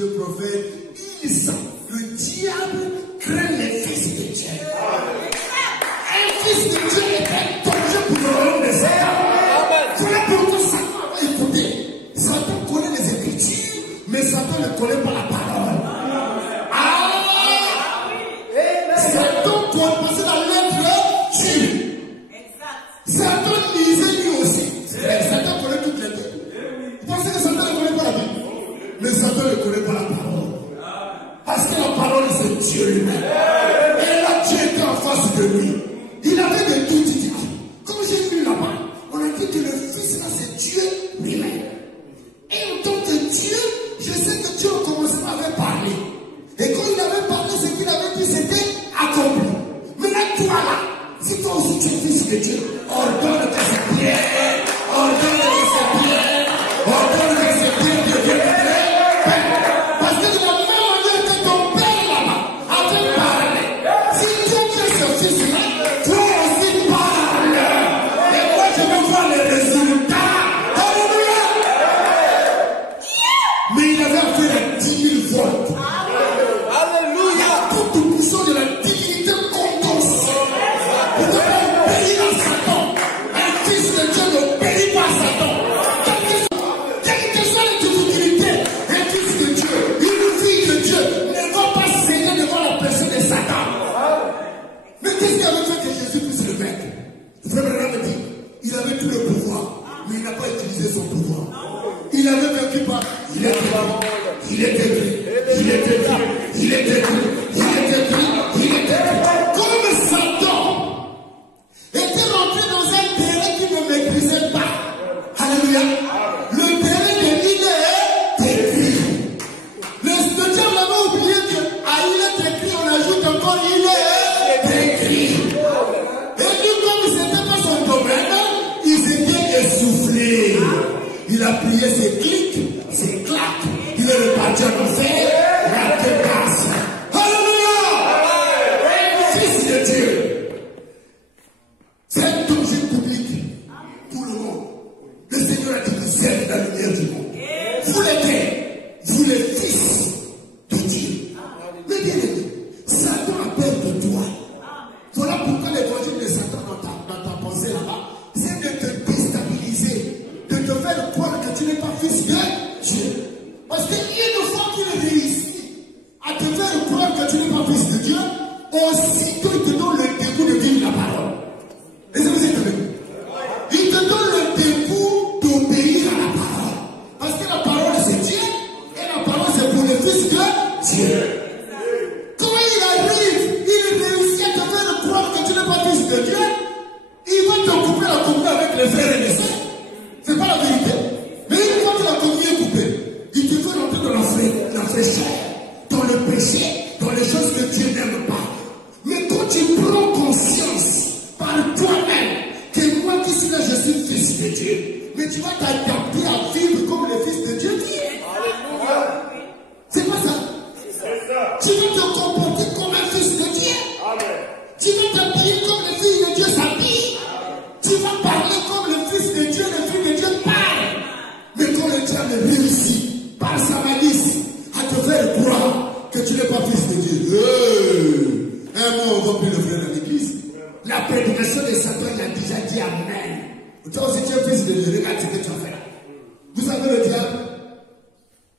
Dieu prophète, ils sont. Le diable craint les fils de Dieu. Un fils de Dieu est un danger pour le royaume de Satan. Voilà pourquoi Satan va écouter. Satan connaît les Écritures, mais Satan ne connaît pas la parole. Satan connaît, parce que la lettre tue. Satan lisait lui aussi. Satan connaît toutes les deux. Vous pensez que Satan ne connaît pas la Bible? Mais Satan ne connaît pas la parole. Parce que la parole, c'est Dieu lui-même. Et là, Dieu était en face de lui. Il avait de tout dit. Comme j'ai vu là-bas, on a dit que le Fils là, c'est Dieu lui-même. Et en tant que Dieu, je sais que Dieu au commencement avait parlé. Et quand il avait parlé, ce qu'il avait dit, c'était accompli. Maintenant, toi là, si toi aussi tu es fils de Dieu, ordonne que ces pierres, ordonne que ces pierres, ordonne que ces pierres deviennent parce que de la même manière que ton père là-bas avait parlé, si Dieu tient ce fils-là, toi aussi parle. Et moi je veux voir les résultats. Alléluia. Mais il avait affaire à 10 000 volts. Alléluia. Toute puissance de la divinité condensée. Vous devez obéir à Satan. Un fils de Dieu n'obéit pas à Satan. Quelle que soit les difficultés, un fils de Dieu, une fille de Dieu ne va pas saigner devant la personne de Satan. Mais qu'est-ce qui avait fait que Jésus puisse le vaincre? Frère Branham me dit, il avait tout le pouvoir, mais il n'a pas utilisé son pouvoir. Il avait vaincu par, il était écrit, il était écrit, il était écrit, il était écrit, il était écrit, il était écrit. Comme Satan était rentré dans un terrain qu'il ne maîtrisait pas. Alléluia. Le terrain de l'île est écrit. Le diable avait oublié qu'à il est écrit, on ajoute encore il est écrit. Et lui, comme ce n'était pas son domaine, il s'était essoufflé. Il a prié ses clics, ses claques. Il est reparti en enfer, raté passe. Alléluia! Fils de Dieu. C'est un danger public pour le monde. Le Seigneur a dit que vous êtes la lumière du monde. Vous l'êtes, vous les fils de Dieu. Mais bien aimé, Satan a peur de toi. Voilà pourquoi l'évangile de Satan dans ta pensée là-bas, c'est de te déstabiliser, de te faire croire que tu n'es pas fils de Dieu. Parce qu'une fois qu'il réussit à te faire croire que tu n'es pas fils de Dieu, aussitôt il te donne le dégoût de vivre la parole. Et ça vous étonne. Il te donne le dégoût d'obéir à la parole. Parce que la parole c'est Dieu, et la parole c'est pour le fils de Dieu. Quand il arrive, il réussit à te faire croire que tu n'es pas fils de Dieu, il va te couper la communion avec les frères et les sœurs. C'est pas la vérité. Mais une fois que la communion est coupée, il te fait rentrer dans la fraîcheur, dans le péché, dans les choses que Dieu n'aime pas. Mais quand tu prends conscience par toi-même que moi qui suis là, je suis fils de Dieu, mais tu vas t'adapter à vivre comme le fils de Dieu vit. Alléluia. C'est pas ça. Tu vas te comporter comme un fils de Dieu. Amen. Tu vas t'habiller comme le fils de Dieu s'habille. Tu vas parler comme le fils de Dieu, le fils de Dieu parle. Mais quand le diable réussit par sa malice à te faire croire que tu n'es pas fils de Dieu, un mot, on va plus le faire dans l'église. La prédication de Satan, il a déjà dit Amen. Toi aussi, tu es fils de Dieu, regarde ce que tu as fait là. Vous savez, le diable,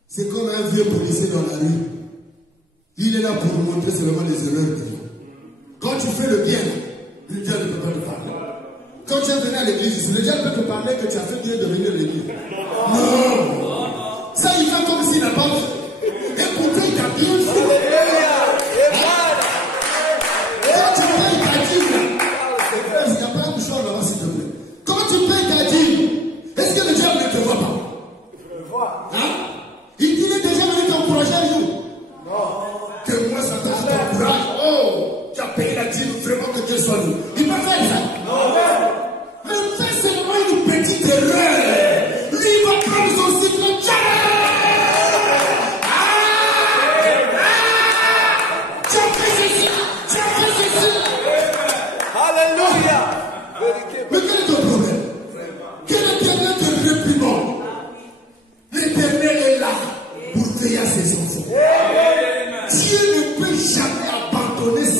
c'est comme un vieux policier dans la rue. Il est là pour nous montrer seulement les erreurs de Dieu. Quand tu fais le bien, le diable ne peut pas te parler. Quand tu es venu à l'église, le diable peut te parler que tu as fait bien de venir à l'église. Non. Ça, il fait comme s'il n'a pas fait. Et pourtant, il t'a bien fait. Quand tu payes ta dîme, il n'y a pas de choix là-bas, s'il te plaît. Quand tu payes ta dîme, est-ce que le diable ne te voit pas? Je le vois. Hein? Il est déjà venu t'encourager un jour. Non. Que moi, ça t'encourage. Oh, tu as payé la dîme, vraiment que Dieu soit nous. Il peut faire ça. Non. Mais fais seulement une petite erreur. Lui, il va prendre son cycle. ses enfants. Dieu ne peut jamais abandonner